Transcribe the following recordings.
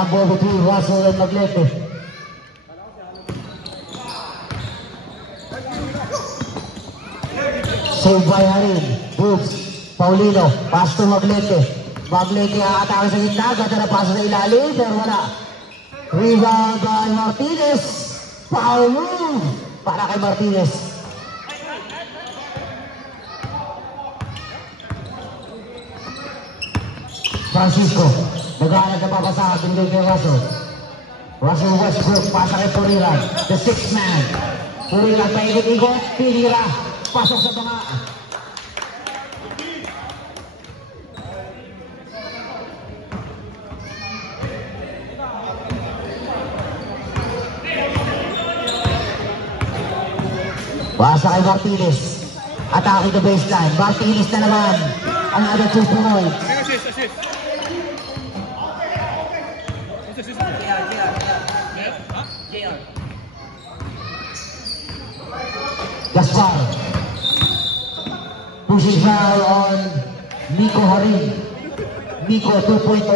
Combo between Russell and Maglete. Save by Harin. Boots. Paulino. Pass to Maglete. Maglete atake sa gitna. Ganda na pass sa ilalim. Pero wala. Rebound by Martinez. Foul move para kay Martinez. Francisco. Naghahanap na papasahan. Binigay kay Russell. Russell Westbrook. Pasa kay Puriran. The sixth man. Puriran paikot-ikot. Pinira. Pasok sa tama. Pasa kay Martinez. Atake the baseline. Martinez na naman. Another 2 points. Gaspar. Pushing foul on Nico Harin. Nico 2.0.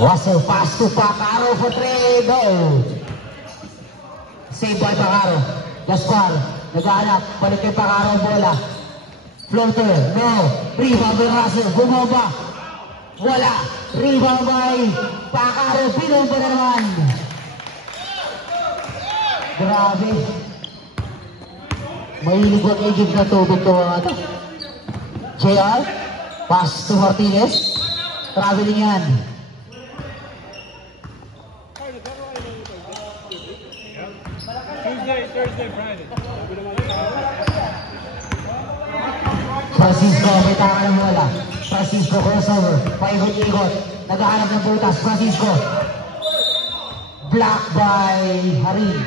Russell pass to Pacaro for 3. No. Save by Pacaro. Gaspar. Naghahanap. Balik kay Pacaro ang bola. Floater. No. Rebound by Russell. Bumaba. Wala. Rebound by Pacaro. Pinumpa na naman. Grabe. Mahilig ang agent na tubig to. JR. Pass to Martinez. Traveling yan. Thursday, Friday. Francisco, may taka ng bola. Francisco crossover. Paikot-ikot. Naghahanap ng butas. Francisco. Blocked by Harin.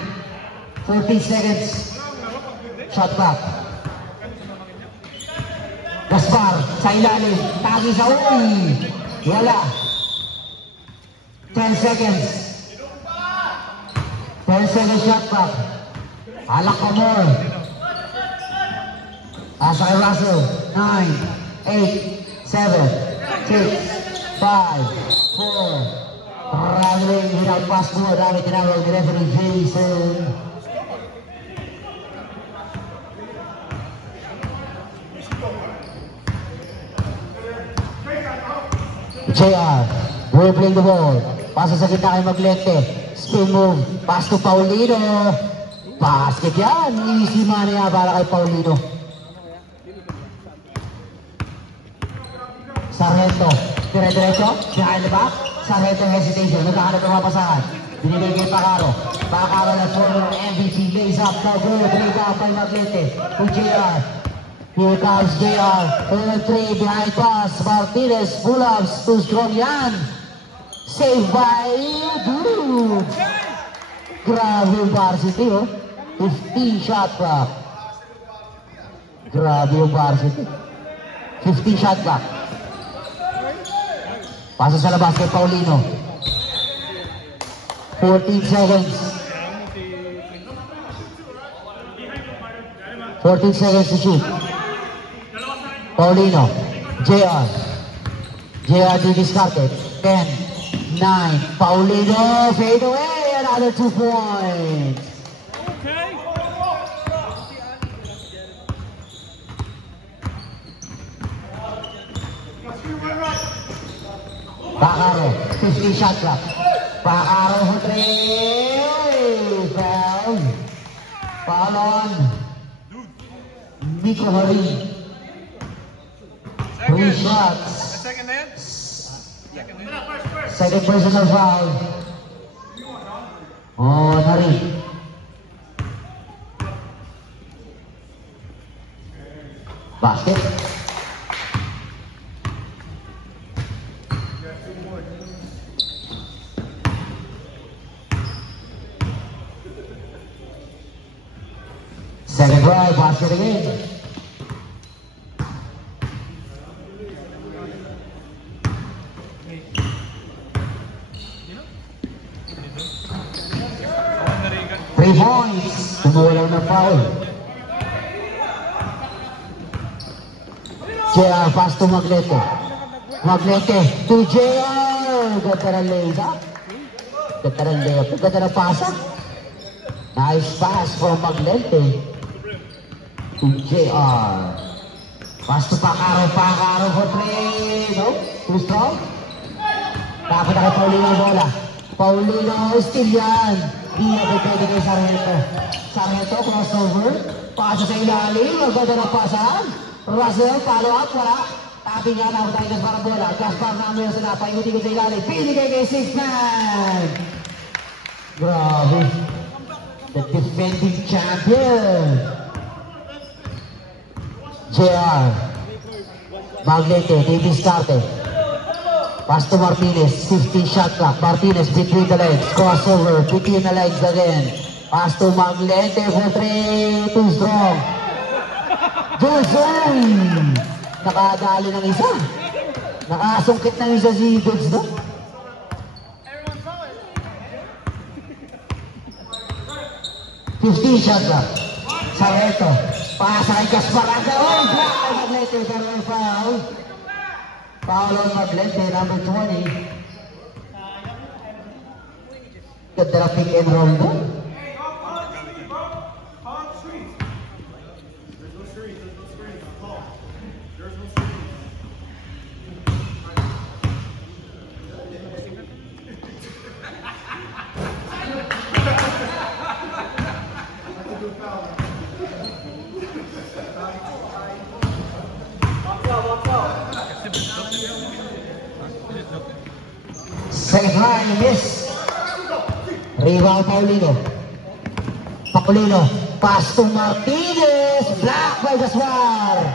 14 seconds. Shot back. Gaspar. Sa ilalim. Tagi sa uwi. Wala. 10 seconds. 10 seconds shot back. Alak ka more. Asa kay Russell. 9, 8, 7, 6, 5, 4. Traveling without pass mo. Dami tinawag ni referee Jason. JR. Dribbling the ball. Pasa sa gitna kay Maglete. Spin move. Pass to Paulino. Basket yan. Easy money yan para kay Paulino. Sargento. Dire-diretso. Behind the back. Sargento hesitation. Nagkahanap ng mapasahan. Binigay kay Pacaro. Pacaro na former MVP. Lays up. No good. Rebound by Maglete. To JR. Here comes JR. 3 behind pass. Martinez. Pull-ups. Too strong yan. Saved by Dude. Grabe yung varsity, oh. 15 shot clock. Grabe yung varsity. 15 shot clock. Pasa sa labas kay Paulino. 14 seconds. 14 seconds to shoot. Paulino. JR. JR discarded. 10, 9. Paulino fade away. Another 2 points. Pacaro, 50 shot clock. Pacaro for 3. Foul. Foul on Nico Harin. 3 shots. Second personal foul. Oh, Harin. Basket. Second drive, basket again. Three points. Tumulang na foul. JR, pass to Maglete. Maglete to JR. Ganda ng layup. Ganda ng layup. Ganda ng pasa. Nice pass from Maglete to JR. Pass to Pacaro. Pacaro for three. No? Too strong. Dapat na kay Paulino ang bola. Paulino, still yan. Di na pwede kay Sarmiento. Sarmiento, crossover. Pasa sa ilalim. Ang ganda ng pasan. Russell, follow up, wala. Tapi nga na tayo ng parang bola. Gaspar namin yung sinapa. Inguti-inguti sa ilalim. Pinigay kay Sixman. Grabe. The defending champion. JR. Maglete, Davis Carte. Pass to Martinez, 15 shot clock. Martinez between the legs, crossover, between the legs again. Pass to Maglete for three, too strong. Johnson! Nakadali ng isa. Nakasungkit ng isa si Dodds, no? $15 shot clock. Sarmiento. Pasa kay Gaspar. Oh, block kay Maglete, pero may foul. Foul on Maglete, number 20. Ganda na pick and roll doon. Safe line, miss. Rebound Paulino. Paulino. Pass to Martinez. Block by Gaspar.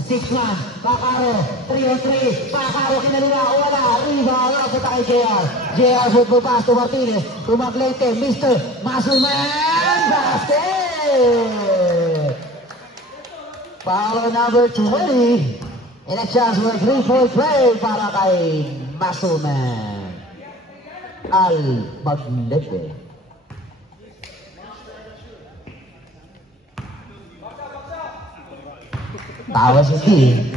6-1. Pacaro. 3-on-3. Pacaro kinalila. Wala. Rebound. Punta kay JR. JR football pass to Martinez. To Maglete. Mr. Muscleman. Basket. Foul number 20. And a chance for a 3-point play para kay Muscleman. Al Maglete. Tawa si Steve.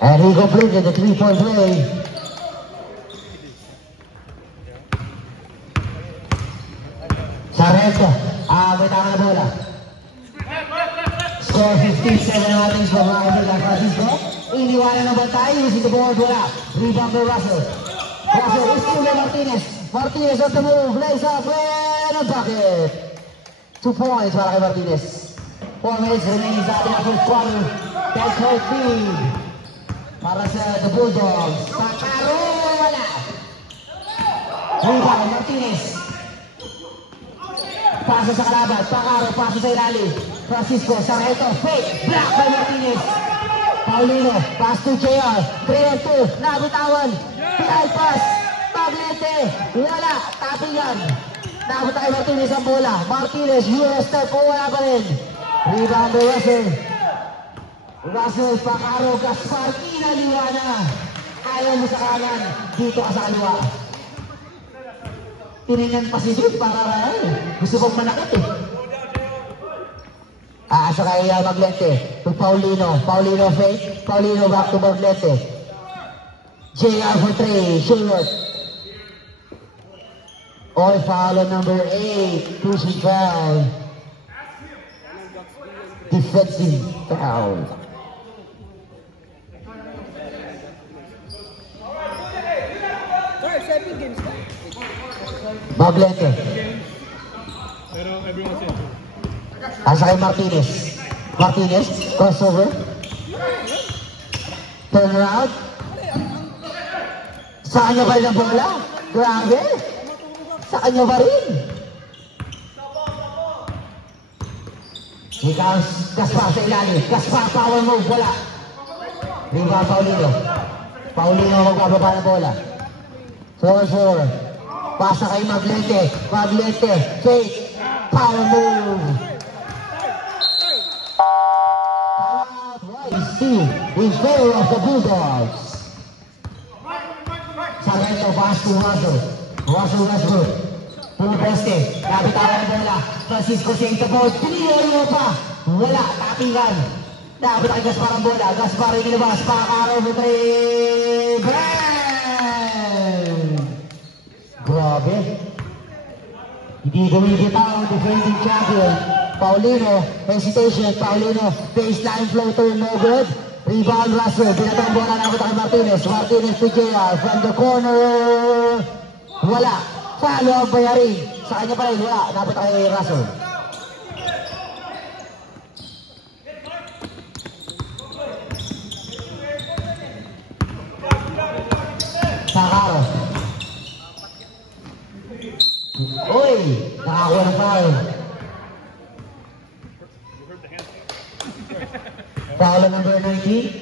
And he completed the 3-point play. Sarmiento. May tama na bola. Score 15-7 natin sa mga San Francisco. Iniwanan ng bantay, using the board, wala. Rebound by Russell. Russell is still by Martinez. Martinez on the move, lays up, and a bucket. 2 points para kay Martinez. 4 minutes remaining sa ating first quarter. 10-point lead para sa the Bulldogs. Pacaro, wala. Rebound, Martinez. Pasa sa kalaban, Pacaro, pasa sa ilalim. Francisco, Sarmiento, fake, block by Martinez. Paulino, pass to JR, 3-on-2, nabitawan, pinay pass, Maglete, wala, tapingan. Napunta kay Martinez ang bola, Martinez, step, wala pa rin. Rebound by Russell. Russell, Pacaro, Gaspar, kinaliwa na. Ayaw mo sa kanan, dito ka sa kaliwa. Tinignan pa si Dave para gusto kong manakit eh. Sa kay Maglete to Paulino. Paulino fake. Paulino back to Maglete. JR for 3. Short. All foul on number 8. Cruising foul. Defensive foul. Maglete. Asa kay Martinez. Martinez, crossover. Turn around. Sa kanya ba rin ang bola? Grabe. Sa kanya ba rin? Ikaw, Gaspar sa ilalim. Gaspar, power move, bola. Rebound Paulino. Paulino magbababa ng bola. 4-4. Pasa kay Maglete. Maglete, fake. Power move. In favor of the Bulldogs. Sarmiento pass to Russell. Russell Westbrook. Puposte. Nabitawan ang bola. Francisco Saint the ball. Pinili mo pa. Wala. Tapingan. Dapat kay Gaspar ang bola. Gaspar yung nilabas. Pakaro mo tayo. Bang! Grabe. Hindi gumibitaw ang defending champion. Paulino. Hesitation. Paulino. Baseline floater. No good. Rebound Russell. Binatang bola na kay Martinez. Martinez to JR. From the corner. Wala. Follow ang Bayarin. Sa kanya pa rin. Wala. Dapat kay Russell. Sakaro. Uy! Nakakuha ng foul. Foul number 19.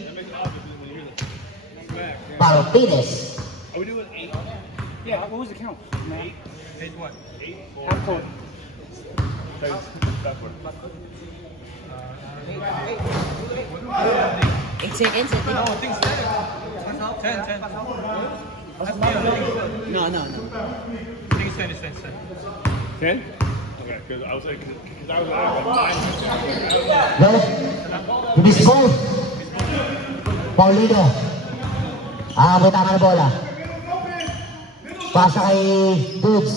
Martinez. Are we doing 8? Yeah, what was the count? 8? 8 what? 8? Half court. Backward. 8 seconds, I think. No, I think 10. 10. No. I think it's 10. It's 10. 10? Okay, because I was like, because I was like 9. No. Miss both. Paulino. May tama na bola. Pasa kay Dudes.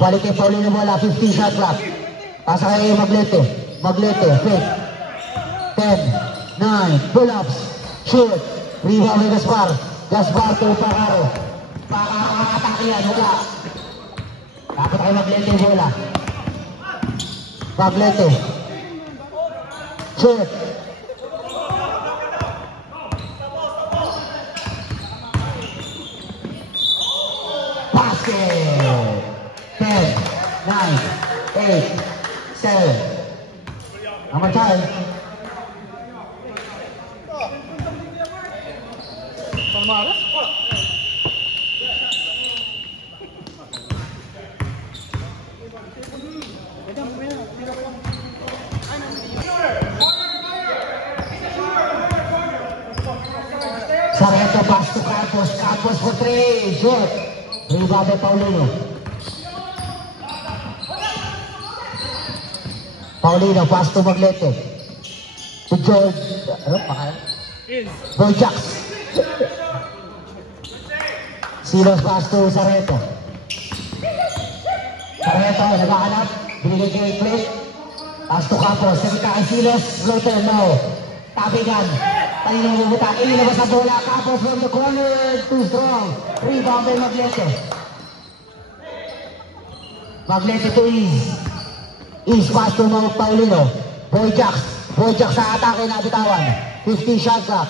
Balik kay Paulino bola. 15 shot clock. Pasa kay Maglete. Maglete. Fake. 10, 9, pull-ups. Shoot. Rebound kay Gaspar. Gaspar to Pakaro. Pakaro ang atake yan. Wala. Dapat kay Maglete yung bola. Maglete. Shoot. Basket. 10, 9, 8, 7. Number 10. Sargento pass to Campos. Campos for 3. Shot. Rebound by Paulino. Paulino pass to Maglete. To George. Ano pangalan? Bojax. Silos pass to Sargento. Sargento naghahanap. Binigay kay Cliff. Pass to Campos. Sakita kay Silos. Floater no. Tabigan. Palinong bubuta. Ilabas ang bola. Campos from the corner. Too strong. Rebound by Maglete. Maglete to Ease. Ease pass to Paulino. Bojax. Bojax sa atake na bitawan. 50 shot clock.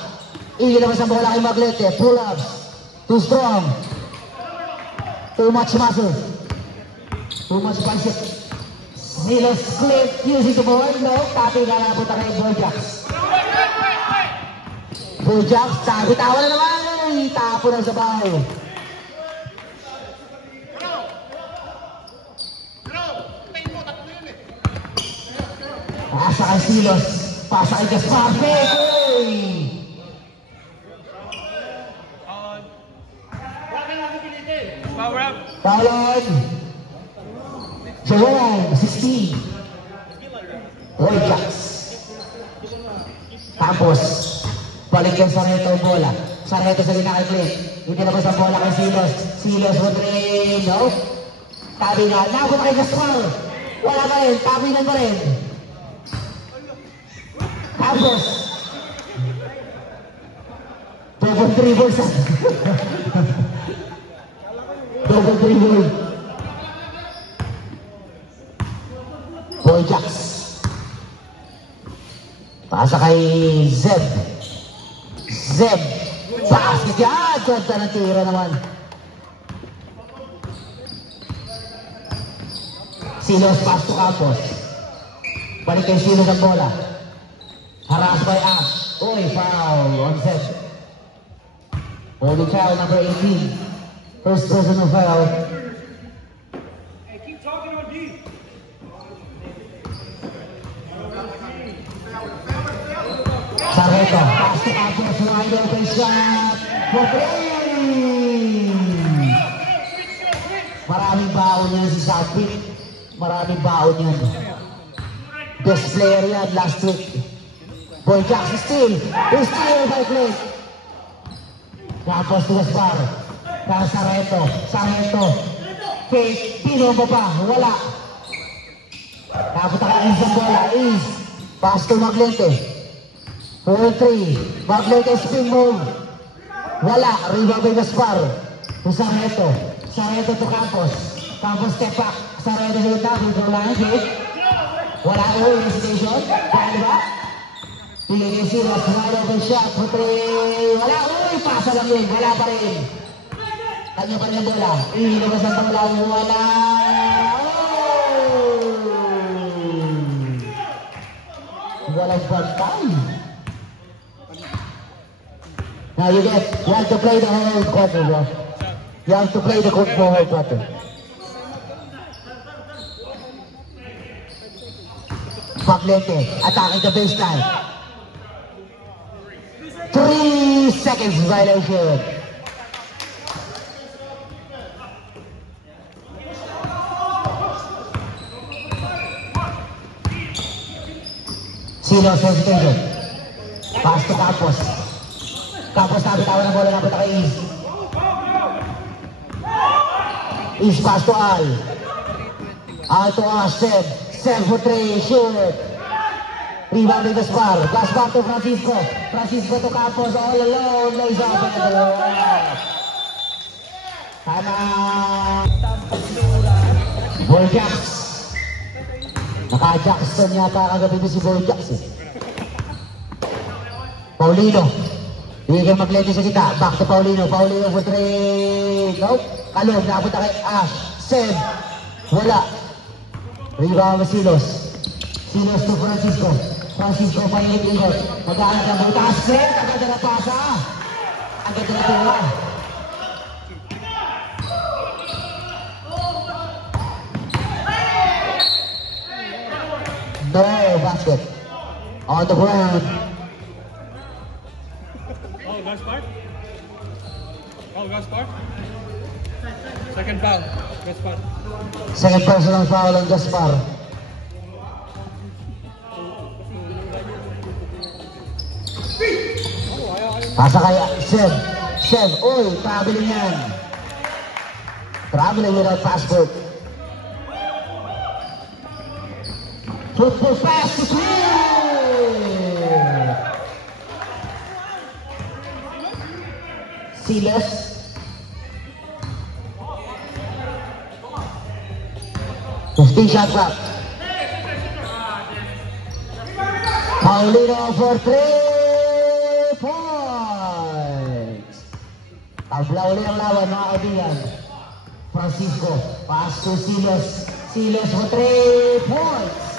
Ilabas ang bola kay Maglete. Pull-ups. Too strong. Too much muscle. Too much bicep. Silos Cliff using the ball. No. Tabigan na punta kay Bojax. Bojax, bitawan na naman. Tapo na sa bahay. Pasa kay Silos. Pasa kay Gaspar. Foul on. Joel, 16. Bojax. Tapos balik yung Sargento ang bola. Sargento sa gina kay Cliff. Hindi na ba sa bola kay Silos. Silos would rin. No? Tabi na. Nabot kay Gaspar. Wala pa rin. Tabi na pa rin. Tapos. Double dribble sa. Double dribble. Bojax. Pasa kay Zeb. Zeb. Basket yan. Ganda ng tira naman. Silos pass to Campos. Balik kay Silos ang bola. Harass by Ash. Uy, foul on Zeb. Holding foul number 18. First personal foul. Hey, keep talking on D. Sargento, pass to Campos, wide open shot for three! Maraming bawi baon yan si Southwick. Maraming baon yan. Best player yan last week. Boy Jackson still. He's still by plate. Tapos to Gaspar. Para Sarreto. Sarreto. Fake. Pino ba pa? Wala. Tapos ang isang bola is pass to Maglente. 4-3. Maglente spin move. Wala. Rebound by Gaspar. To Sarreto. Sarreto to Campos. Campos step back. Sarreto to double. Draw line. Wala. Hesitation. Kaya ba? Pilih Silas. Wala open shot. 3. Wala. Uy. Pasa lang yun. Wala pa rin. Kanya pa rin ang bola. Ilabas ang bola. Wala. Walang bantay. Now you have to play the whole quarter, bro. You have to play the whole quarter. Maglente, attacking the baseline. 3 seconds violation. Silos hesitation. Pass to Campos. Campos nabitawan ng bola, napunta kay Is. Is pass to Al. Al to Seb. Seb for 3, shoot. Rebound to Gaspar. Gaspar to Francisco. Francisco to Campos, all alone. Lays off at the Tama. Boy Jacks. Naka-Jackson yata kagabi ko si Boy Jacks. Paulino. Bigyan Maglente sa kita. Back to Paulino. Paulino for 3. Nope. Kalog. Napunta kay Ash. Seb. Wala. Rebound ng Silos. Silos to Francisco. Francisco pa yung ikot. Mag-aanat ang butas. Seb. Ang ganda na pasa. Ang ganda na tura. No basket. On the ground. Oh, Gaspar? Oh, Gaspar? Second foul, Gaspar. Second personal foul on Gaspar. Pasa kaya Seb. Seb, uy, traveling yan. Traveling without passport. Football pass to clear. Silas. Shot clock. Paulino for 3 points. Tabla ulit ang lawan, mga kaibigan. Francisco, pass to Silas. Silas for 3 points.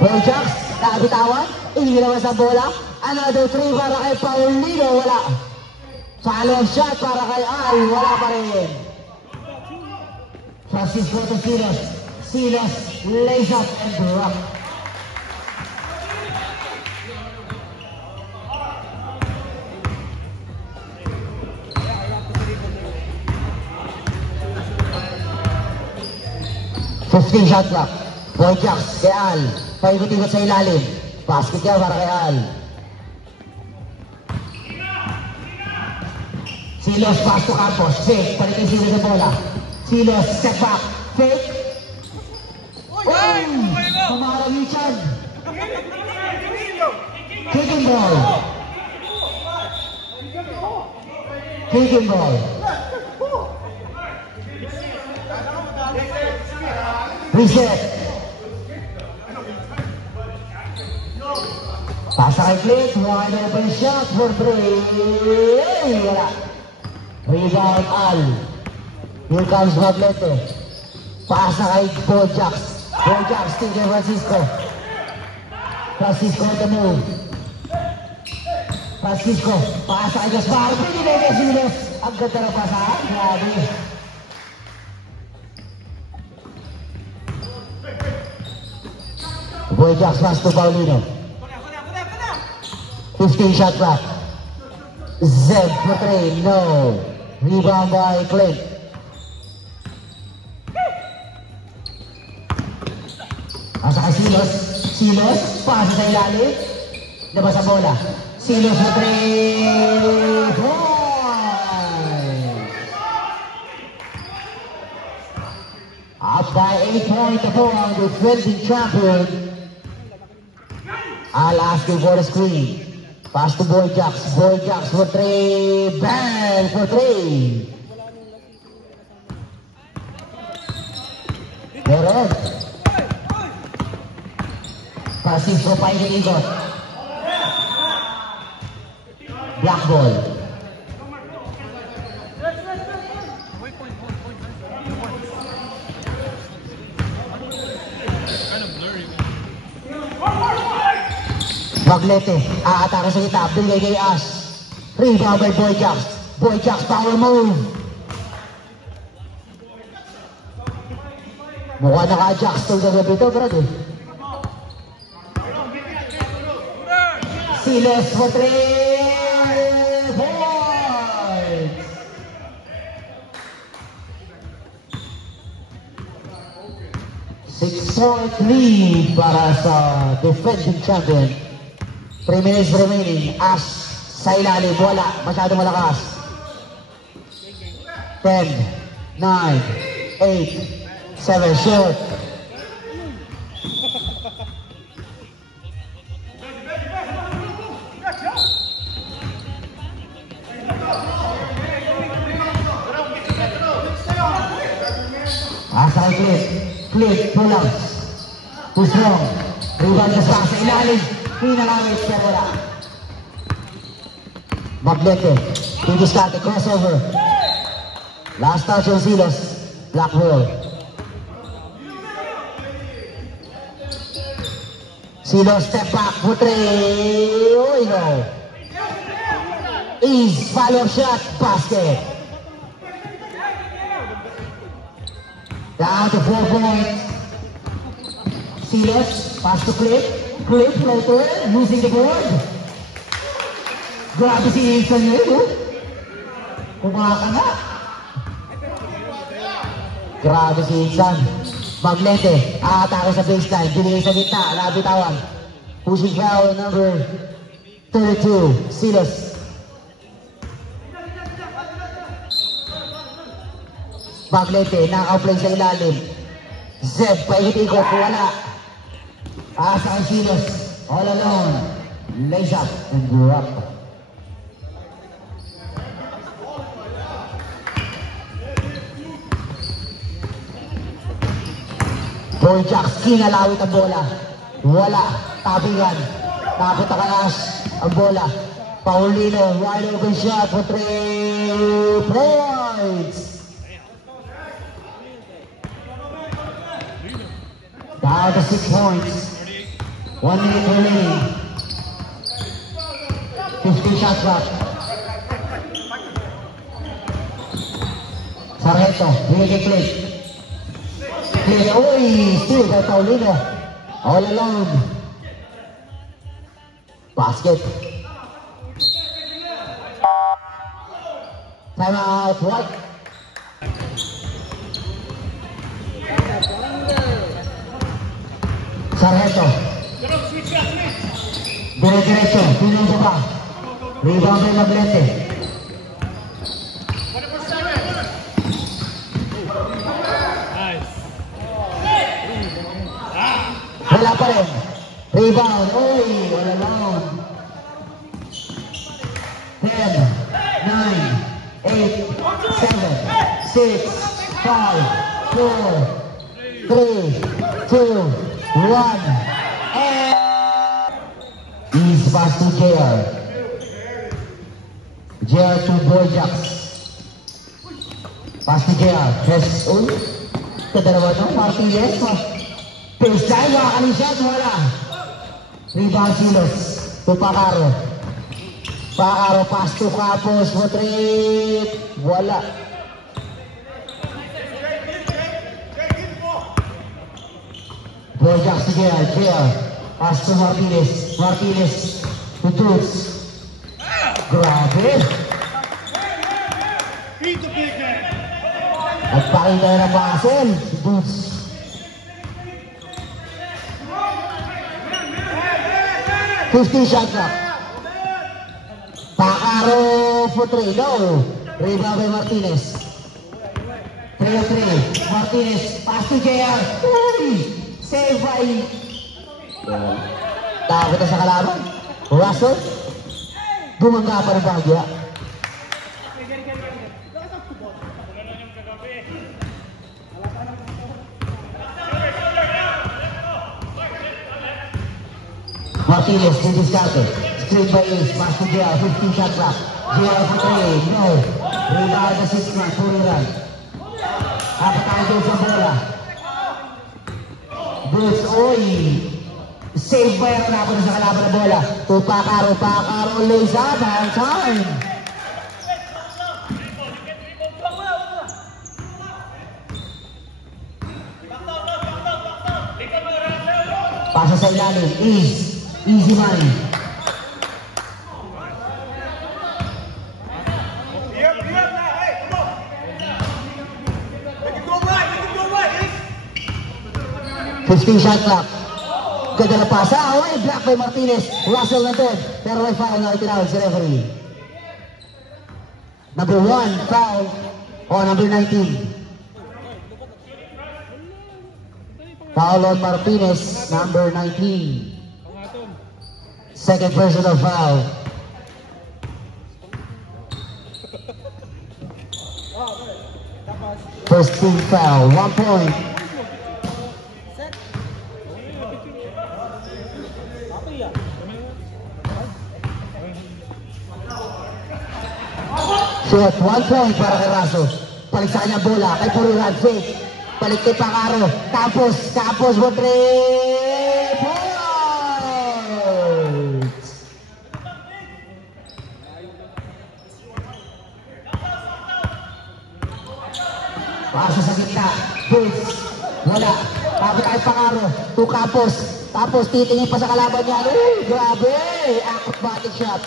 Boy Jacks, nakabitawan. Inilawas ang bola. Another 3 para kay Paulino. Wala. Follow shot para kay Al. Wala pa rin. Francisco to Silas. Silas lays up and drop. Shot clock. Boy Jacks kay Al. Paikot-ikot sa ilalim. Basket niya para kay Al. Silos pass to Campos. Fake. Palitin Silos sa bola. Silos step back. Fake. Uy! Pamarang Richard. Kicking ball. Kicking ball. Reset. Pasa kay Clint. Wide open shot for 3. Wala. Rebound Al. Here comes Maglente. Pasa kay Boy Jacks. Boy Jacks still kay Francisco. Francisco on the move. Francisco. Pasa kay Gaspar. Pinilay kay Silas. Ang ganda na pasahan. Grabe. Boy Jacks pass to Paulino. 15 shot clock. Zeb for 3, no. Rebound by Clint. Asa kay Silos. Silos, pasa sa ilalim. Labas ang bola. Silos for 3. Up by 8 points for the defending champion. Al asking for the screen. Pass to Boy Jacks. Boy Jacks for 3. Bang for 3. Meron. Francisco pa iniikot. Black ball. Maglete, aatake sa kita, bigay kay Ash. Rebound by Boy Jacks. Boy Jacks, power move. Mukha naka-Jacks itong gagabi ito, brad eh. Silos for 3 points. Six-point lead para sa defending champion. 3 minutes remaining. Ash sa ilalim. Wala. Masyado malakas. 10, 9, 8, 7. Short. Asa kay Clint. Clint. Pull-ups. Too strong. Rebound sa ilalim. Pinalamit pero wala. Maglete. Pidiskate. Crossover. Last touch yung Silos. Black ball. Silos step back for 3. Uy no. Ease. Follow shot. Basket. Down to 4 points. Silos. Pass to Cliff. Cliff floater. Losing the board. Grabe si Ethan yun. Kumaka na. Grabe si Ethan. Maglete. Aatake sa baseline. Binigay sa gitna. Nabitawan. Pushing foul number 32. Silos. Maglete. Naka-play sa ilalim. Zeb. Paikot-ikot. Wala. Asa ang Silos. All alone. Lays up and drop. Boy Jacks, kinalawit ang bola. Wala. Tabingan. Napunta ka Ash. Ang bola. Paulino. Wide open shot for 3 points. Down to 6 points. 1 minute remaining. 50 shots back. Sargento. Bigay Clint. Uy, still by Paulino. All alone. Basket. Time out. White. Sargento. Dire-diretso. Pinong baba. Rebound by Maglete. Wala pa rin. Rebound. Uy, all alone. 10, 9, 8, 7, 6, 5, 4, 3, 2, 1. And ease pass to JR. JR to Boy Jacks. Pass to JR. Press. Uy. Kadalawa no? Martinez. First time, makakaling shot. Wala. Rebound Silos. To Pacaro. Pacaro. Pass to Capos. For 3. Wala. Boy Jacks to JR. Pass to Martinez. Martinez to Toots. Grabe. Nagpakita ng muscle si Boots. Fifty shot clock. Pacaro for 3. No. Rebound by Martinez. 3-3. Martinez. Pass to JR. Save by... Takot na sa kalaban. Russell. Bumangga pa ng bahagya. Martinez, discarded. Straight by Ace, pass to JR, 15 shot clock. JR for 3, no. Rebound the 6 man, fully run. Apat tayo doon sa bola. Bruce, oy. Save by ang napo na sa kalaban na bola. To Pacaro, Pacaro lays up, hand time. Pasa sa ilalim, easy money. Yep, now, hey, come on. Make it go right, 15 shot clock. Ganda na pasa, away, block by Martinez. Russell na doon, pero may foul na itinawag si referee. Number 1, foul. Number 19. Foul on Martinez, number 19. Second personal foul. First team foul, 1 point. Shot, 1 point para kay Raso. Balik sa kanya bola, kay Puriran, fake. Balik kay Pacaro, Campos, Botre! Points! Pasa sa gitna, Boots, wala. Tapos kay Pacaro, to Campos. Tapos titingin pa sa kalaban niya. Uy, grabe! Acrobatic shot.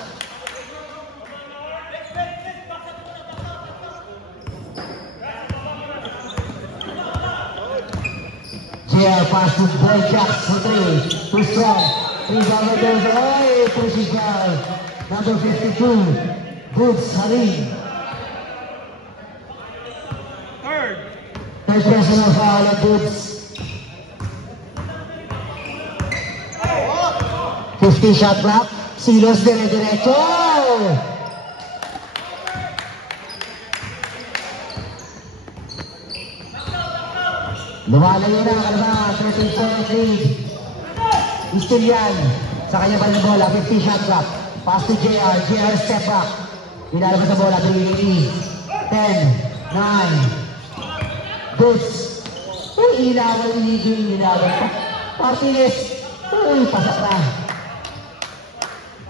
JR pass to Boyjacks for 3. Too strong. Rebound by Dozo. Hey, pushes down. Number 52. Boots, Harim. Third personal foul on Boots. 50 shot clock. Silos dire-diretso. Lumalayo na ang kalaban, 13-point lead. Istilyan, sa kanya pa rin bola, 50 shot clock. Pass to JR, JR step back. Nilalabas sa bola, 3-8, 10, 9. Boots. Uy, ilawan yung ilawan. Martinez. Uy, pasak na.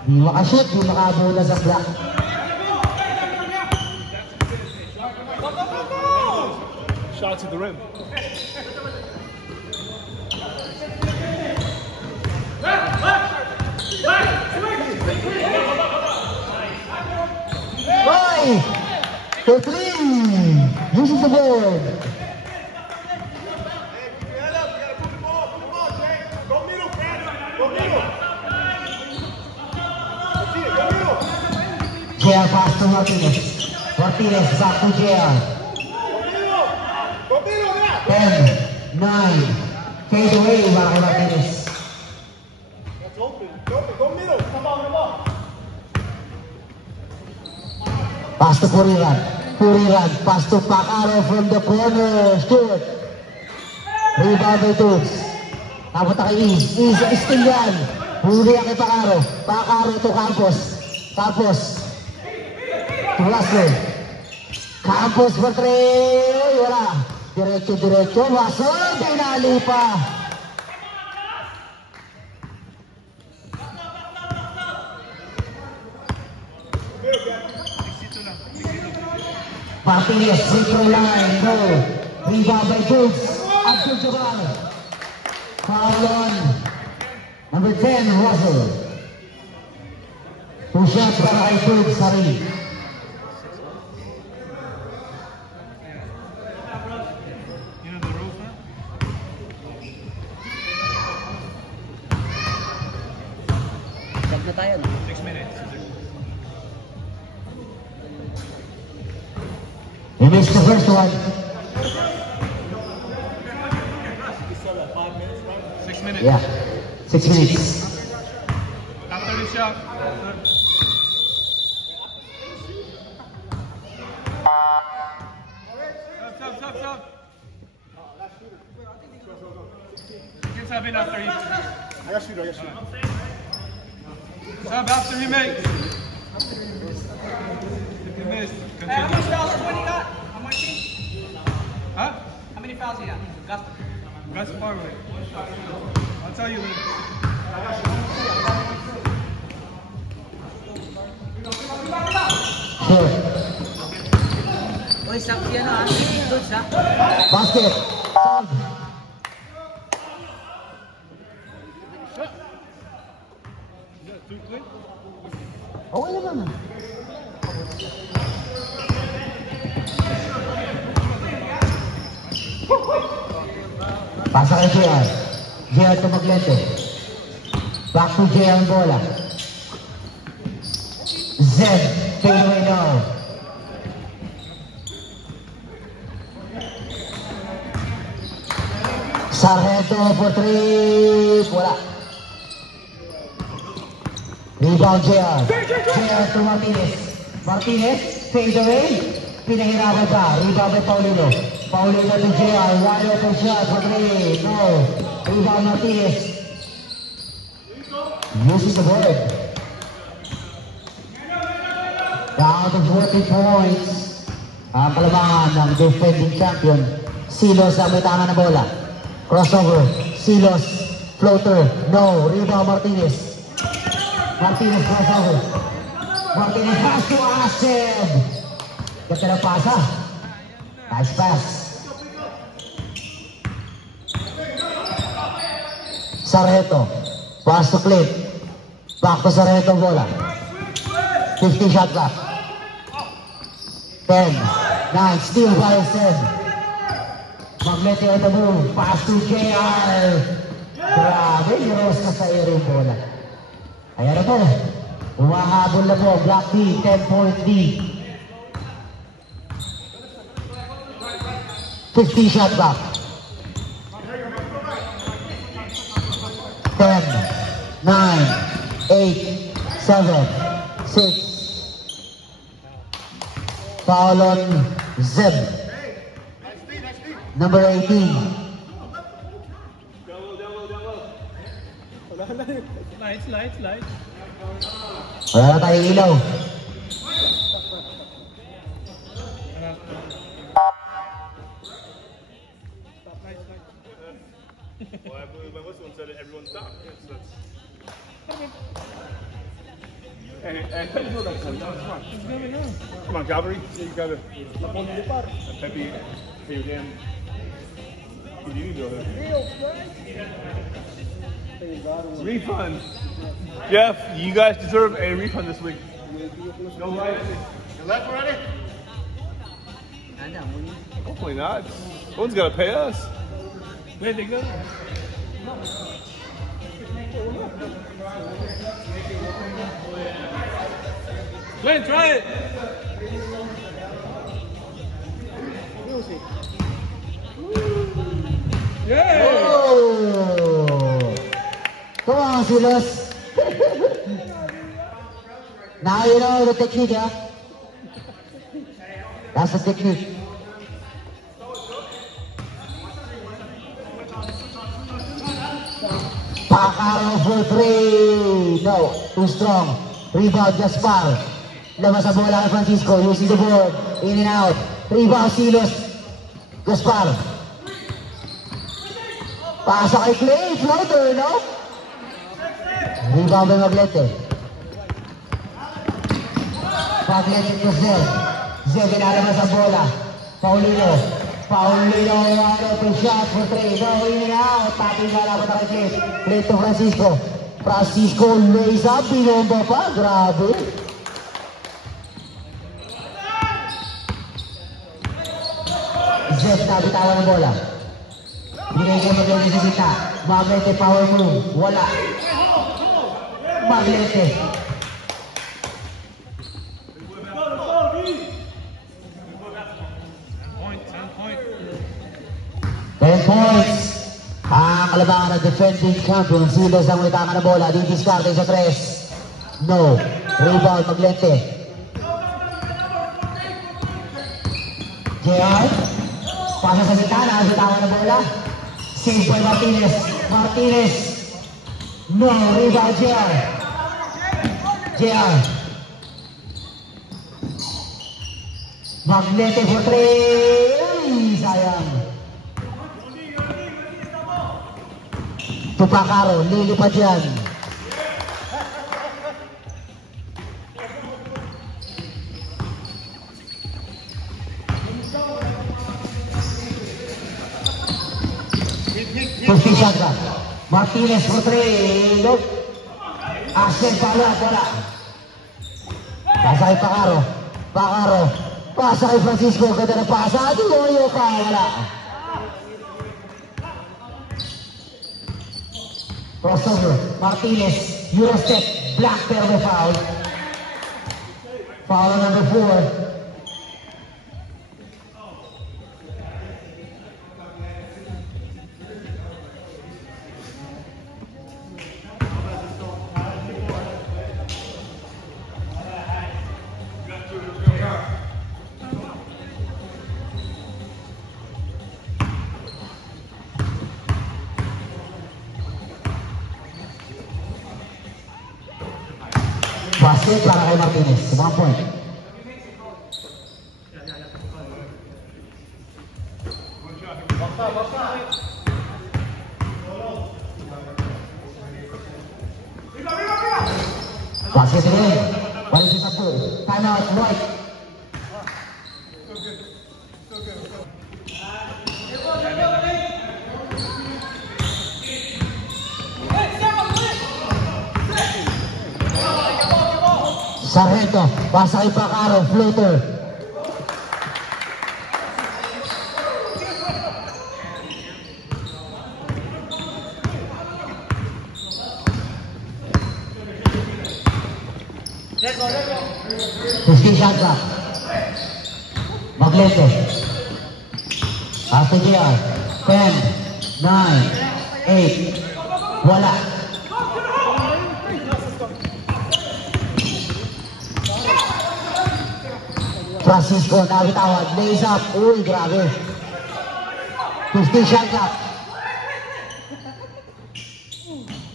Di makashoot, di makabola sa block. Shot to the rim. Right! For 3! Uses the board. JR pass to Martinez. Martinez back to JR. 10, 9. Fade away para kay Martinez. Pass to Puriran. Pass to Pacaro from the corner. Stewart. Rebound by Toots. Napunta kay still yan. Huli ang kay Pacaro. Pacaro to Campos. To Russell. Campos for 3. Wala. Diretso. Russell. Dinali pa. Martinez, free throw line, no. Rebound by Boots. Abdul Jabbar. Foul on number 10, Russell. Two shots para kay Tug Sarili. You know the rules, man? Stop na tayo, no? 6 minutes. He missed the first one. 6 minutes. Yeah, 6 minutes. After the shot. Stop. You can sub in after he. I got shooter. Sub after he makes. If you missed, Hey, how many continue. fouls has Wendy got on my team? Huh? How many fouls he got? Gus. That's far away. I'll tell you later. Sure. Uy, stop siya na, ha? Good, ha? Basket. Sub. Is that too quick? Okay naman. Pasa kay JR. JR tumaglete. Back to JR ang bola. Zed, fade away now. Sargento for three. Wala. Rebound JR. JR to Martinez. Martinez, fade away. Pinahirapan pa. Rebound by Paulino. Paulino to JR. Wide open shot for three. No. Rebound Martinez. Uses the board. Down to 40 points. Ang kalamangan ng defending champion. Silos ang may tama na bola. Crossover. Silos. Floater. No. Rebound Martinez. Martinez crossover. Martinez pass to Acid. Ganda ng pasa. Nice pass. Sargento. Pass to Clint. Back to Sargento bola. 50 shot clock. 10, 9, steal by Sid. Maglete on the move. Pass to JR. Grabe, heroes na sa iyo rin bola. Ayan na po. Umahabol na po. Black D, 10-point lead. 50 shot clock. 10, 9, 8, 7, 6. Foul on Zeb. Number 18. Lights. Wala na tayong ilaw. Well, I believe my whistle said that everyone stopped. Hey, come on. Come on, Calvary. You gotta. Pepe, pay your damn. You need to go there. Refund. Jeff, you guys deserve a refund this week. Go right. You left already? Hopefully not. Someone's gotta pay us. Where'd they go? Glenn, try it. Yeah. Oh! Come on, Silos. Now you know the technique, huh? That's the technique. Pacaro for three. No, too strong. Rebound, Gaspar. Labas ang bola kay Francisco. Using the board. In and out. Rebound, Silos. Gaspar. Pasa kay Clay. Floater, no? Rebound by Maglete. Maglete to Zed. Zed, inalabas ang bola. Paulino. Paulino, wide open shot for three. No, in and out. Pati na lang kay Clay. Clay to Francisco. Francisco lays up, binomba pa, grabe. Jeff na bitawan ng bola. Binigay Maglete sa sita. Maglete power move, wala. Maglete. 10 points. Ang kalabangan ng defending champion, Silas ang ulitangan ng bola, didiskarte sa 3. No. Rebound, Maglete. JR. Pasa sa sita, nakasitangan ng bola. Save by Martinez. Martinez. No. Rebound, JR. JR. Maglete for 3. Ay, sayang. Tupakaro, lilipad yan. Position ka. Martinez for 3. Look. Axel, wala. Pasa kay Pakaro. Pakaro. Pasa kay Francisco. Ganda na pasa. Diyoyo pa. Wala. Crossover, Martinez, Eurostep, black pero may foul. Foul number 4. Basket para kay Martinez. 1 point. Basket rin. Balik sa 2. Time out, White. Sargento, pasa kay Pakaro, floater. Shot clock. Maglete. After JR. 10, 9, 8. Wala. Francisco, nakitawad. Lays up. Uy, grabe. 15 shot clock.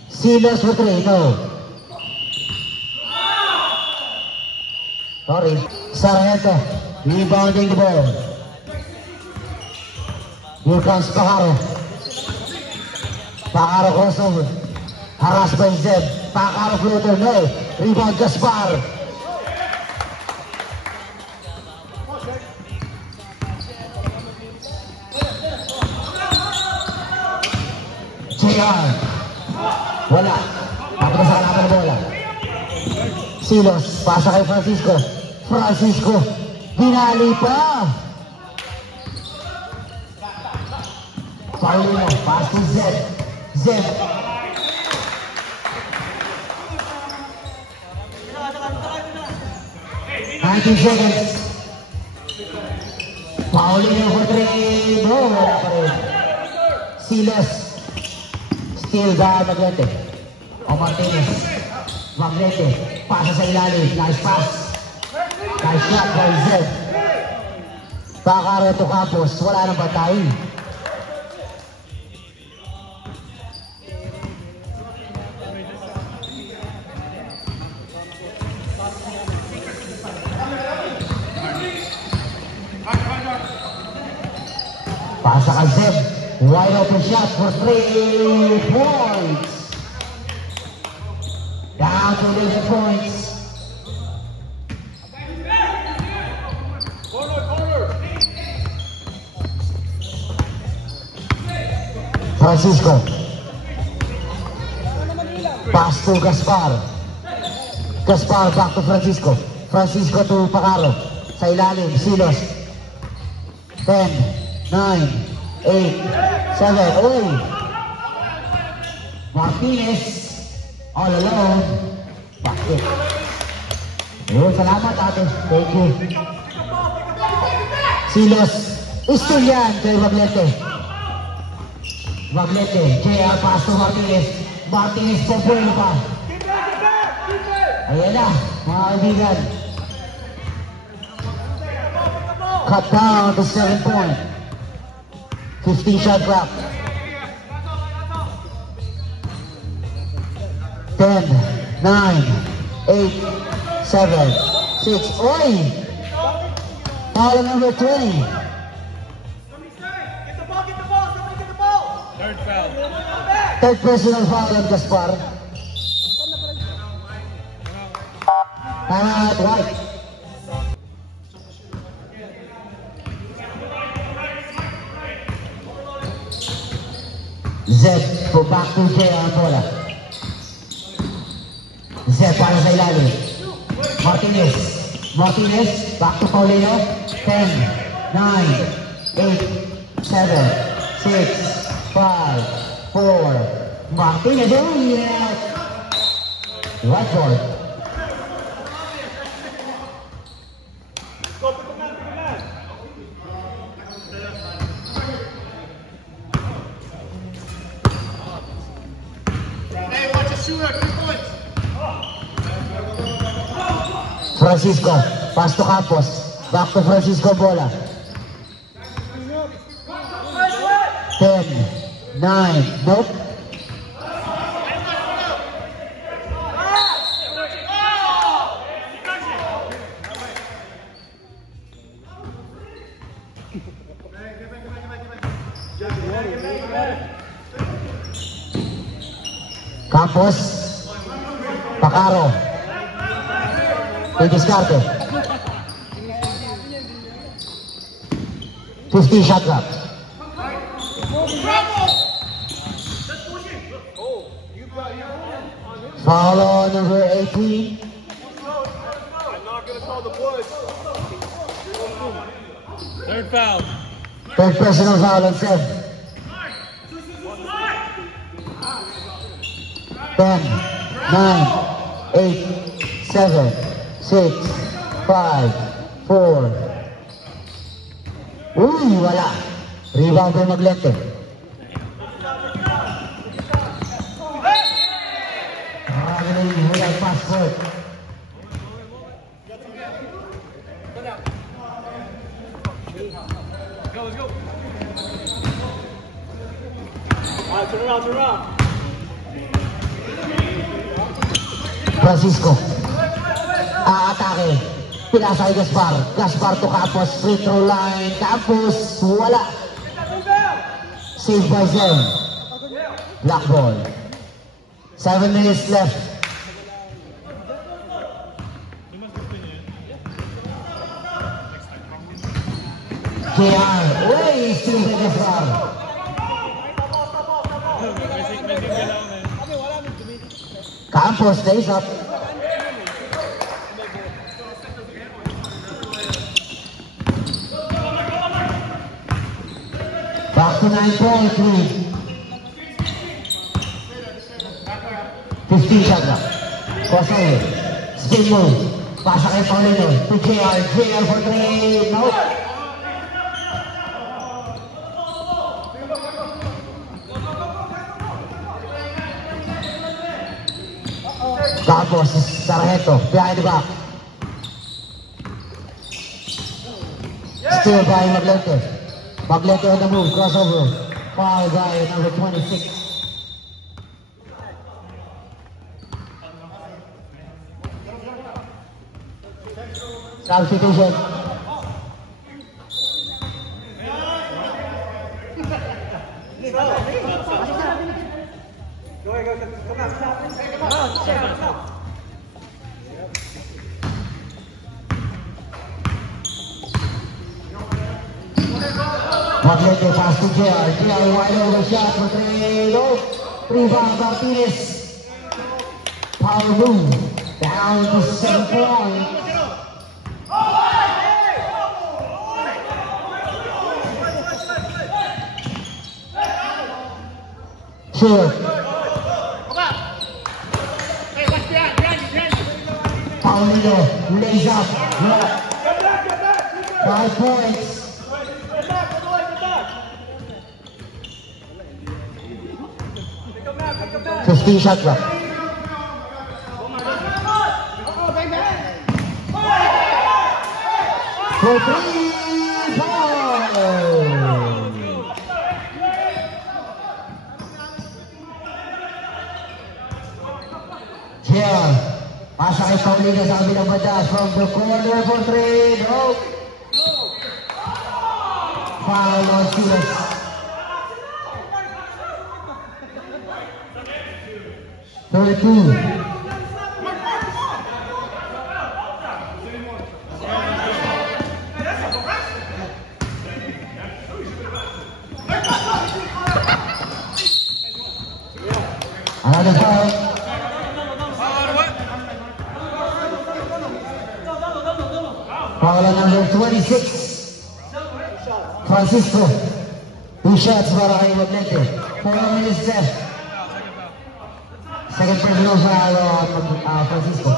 Silas for 3. No. Sorry. Sargento. Rebounding the ball. Here comes Pakaro. Pakaro crossover. Harass by Zeb. Pakaro floater. No. Rebound Gaspar. JR. Wala. Tapos sa kalaban ng bola. Silos. Pasa kay Francisco. Francisco. Binali pa. Paulino. Pass to Zeb. Zeb. seconds. Paulino for 3. No, wala pa rin. Silos. Still dahil Maglete. O Martinez. Maglete. Pasa sa ilalim. Nice pass. Nice shot by Zed. Pakaro to Campos. Wala nang batay. Pasa ka Zed. Wide open shot for 3 points. Down to 11 points. Francisco. Pass to Gaspar. Gaspar back to Francisco. Francisco to Pacaro. Sa ilalim, Silos. 10, 9, 8, 7. Uy! Martinez. All alone. Bakit? Ayun, salamat ate. Thank you. Silos. Still yan kay Maglete. Maglete. JR pass to Martinez. Martinez po po pa. Ayan na, mga kaibigan. Cut down to 7 point. 15 shot clock. 10, 9, 8, 7, 6. Oy! Foul number 20. Get the ball, somebody get the ball! Third foul. Third personal foul on Gaspar. White. Zed for back to JR bola. Zed para sa ilalim. Martinez. Martinez back to Paulino. 10, 9, 8, 7, 6, 5, 4. Martinez. Oh yes. Right board. Go, pick a man, Hey, watch the shooter, 3 points! Francisco, pass to Campos. Back to Francisco bola. 10, 9, nope. Campos, Pacaro, Discarte. 15 shot clock. Foul on number 18. I'm not gonna call the boys. Third foul. Third personal foul on Seb. 10, 9, 8, 7, 6, 5, 4. Uy, wala. Rebound by Maglete. Walang pass forward. Go, let's go. Alright, turn around. Francisco. Aatake. Pinasa kay Gaspar. Gaspar to Campos. Free throw line. Campos. Wala. Saved by Zem. Black ball. 7 minutes left. JR. Uy, still by Gaspar. Campos stays up. Back to 9-point lead. 15 shot clock. Kosovo. Spin move. Pasa kay Paulino. To JR. JR for 3. Nope. Campos, Sargento, behind the back. Still by Maglete. Maglete on the move, crossover. Foul by number 26. Substitution. Maglete pass to JR. JR wide open shot for 3. No. Rebound Martinez. Power move. Down to 7 points. Short. Paulino lays up. 5 points. 15 shot clock. For 3 points. Here, pasa kay Paulino sa kabilang banda from the corner for 3. No. Foul on Silas. Thirty-two. Another foul. Foul on number 26. Francisco. 2 shots para kay Maglete. 4 minutes left. Second personal sa Francisco.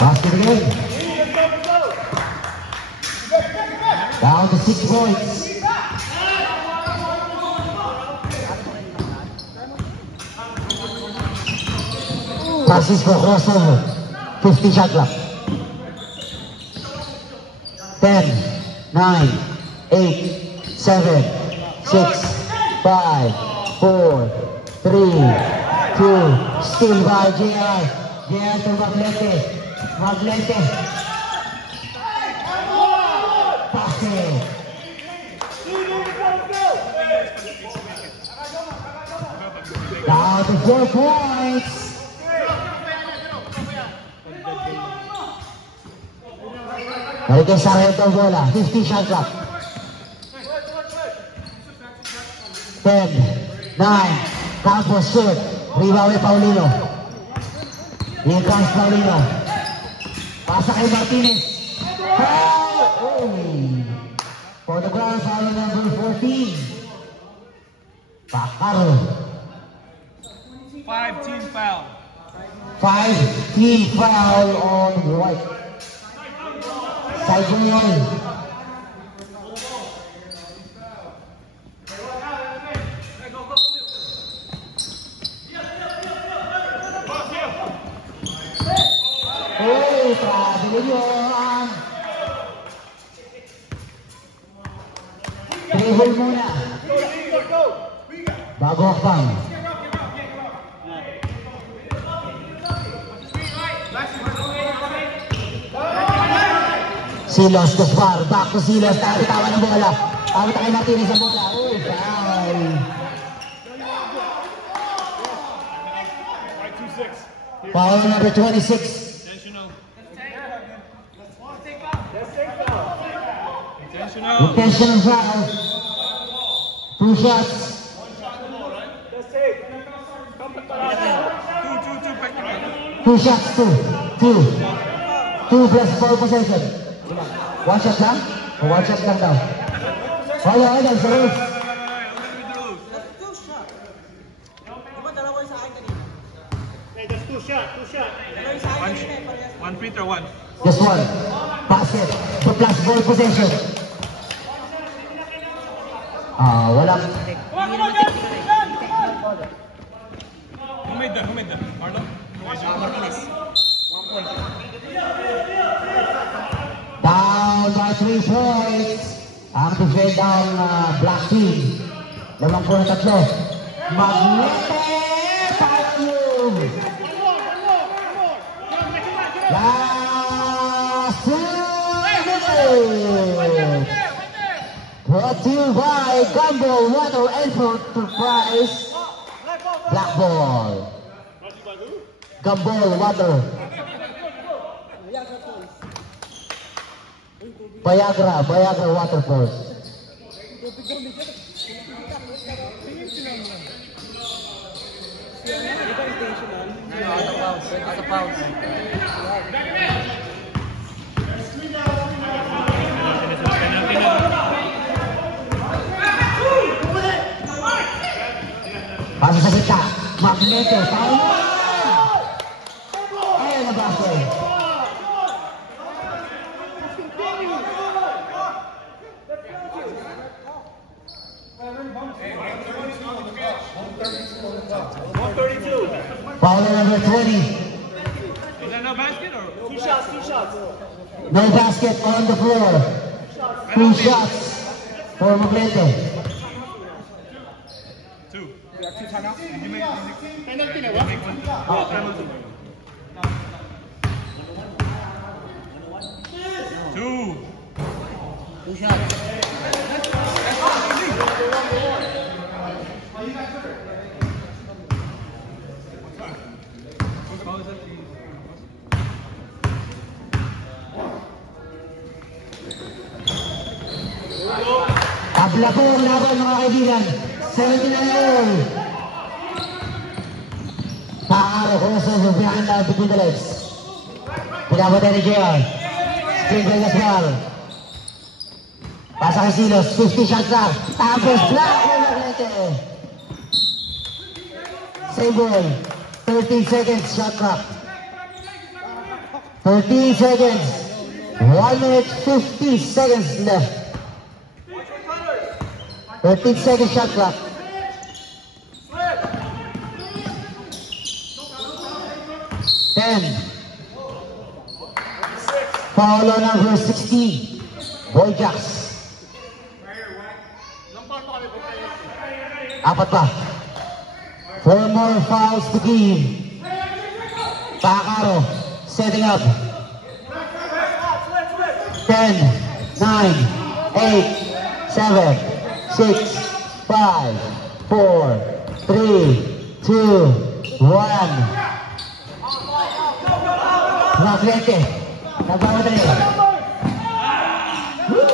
Basket again. Down to 6 points. Francisco crossover. 50 shot clock. 10, 9, 8, 7, 6, 5, 4, 3, 2. Still by JR. JR to Maglete. Maglete. Pase. Down to 4 points. Balik kay Sargento ang bola. 50 shot clock. 10, 9, Campos shoot. Rebound kay Paulino. Here comes Paulino. Pasa kay Martinez. Foul! Oh! For the ground, foul number 14. Pacaro. 5-team foul. 5-team foul on White. Saigon. Oh, travel yun. Dribble muna. Bago hakbang. Silos, Gaspar, back to Silos, tawa ng bola. Awit tayo natin sa bola. Oh, foul. 5-2-6. Foul number 26. Intentional foul. 2 shots. Two shots, two plus 4 possession. 1 shot lang? O 1 shot lang daw? Hold on, sir. That's 2 shots. One free throw, one. Just one. Basket. The plus 4 possession. Walang. Who made that? Marlon? Martinez. 1 point. Down by 3 points. Activate down black team. 23. Maglete. Palu. Last 2 minutes. Brought to you by Gumball Water Enterprise. Black ball. Gumball Water. Viagra Water Force. Out of bounds. Pasok sa gitna. Magneto. Foul. Ayan na basket. Foul number 20. Is that no basket or? Two shots. No basket on the floor. 2 shots for Maglete. 2. Did you make penalty na what? Penalty. 2. 2 shots. Tabla po ang laban mga kaibigan. 79-all. Pakaro crossover behind between the legs. Pinabot ni JR. Screen break as well. Pasa kay Silos. 50 shots lang. Tapos block ko Maglete. Same ball. 13 seconds shot clock. 13 seconds. 1 minute 50 seconds left. 13 seconds shot clock. 10. Foul on number 16. Boyjacks. Apat pa. 4 more fouls to give. Pakaro setting up. 10, 9, 8, 7, 6, 5, 4, 3, 2, 1. Maglete. Nagmamadali.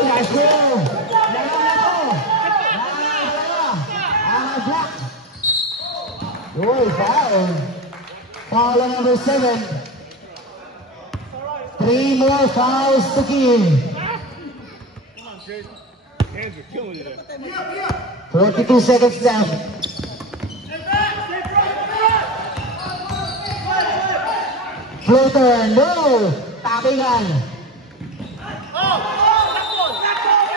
Nice goal. Block. Uy, foul. Foul on number 7. 3 more fouls to give. Come on, Chase. Hands are killing you there. 42 seconds left. Floater, no! Tapingan.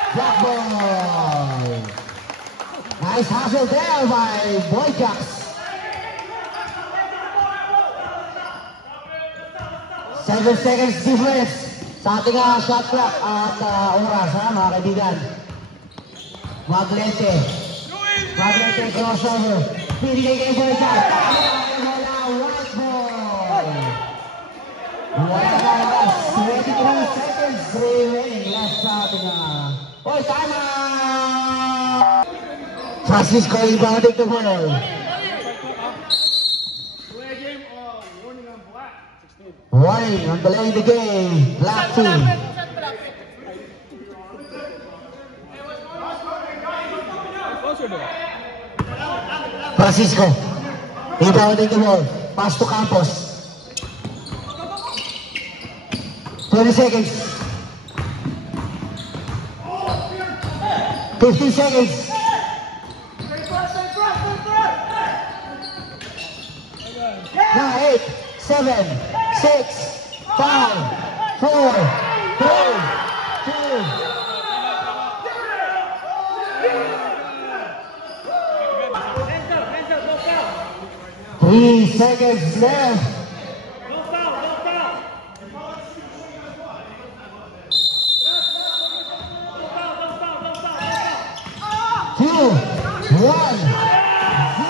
Black ball. Nice hustle there by Boyjacks. 7 seconds difference sa ating shot clock at oras mga kaibigan. Maglete crossover. Pinigay kay Boyjacks. Wala, white ball. Wala, 23 seconds remaining left sa ating Oy, tama! Francisco rebounding the ball. Warning on delaying the game. Black team. Francisco rebounding the ball. Pass to Campos. 20 seconds. 15 seconds. 8, 7, 6, 5, 4, 3, 2. 3 seconds left. Two, 1, 0.